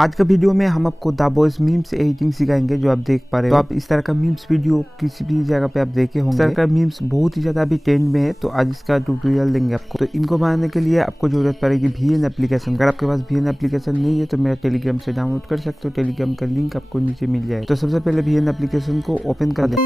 आज का वीडियो में हम आपको द बॉयज मीम्स एडिटिंग सिखाएंगे जो आप देख पा रहे हो। तो आप इस तरह का मीम्स वीडियो किसी भी जगह पे आप देखे होंगे। इस तरह का मीम्स बहुत ही ज्यादा अभी ट्रेंड में है, तो आज इसका ट्यूटोरियल देंगे आपको। तो इनको बनाने के लिए आपको जरूरत पड़ेगी VN एप्लीकेशन। अगर आपके पास VN एप्लीकेशन नहीं है तो मेरा टेलीग्राम से डाउनलोड कर सकते हो। टेलीग्राम का लिंक आपको नीचे मिल जाए। तो सबसे पहले VN एप्लीकेशन को ओपन कर लें।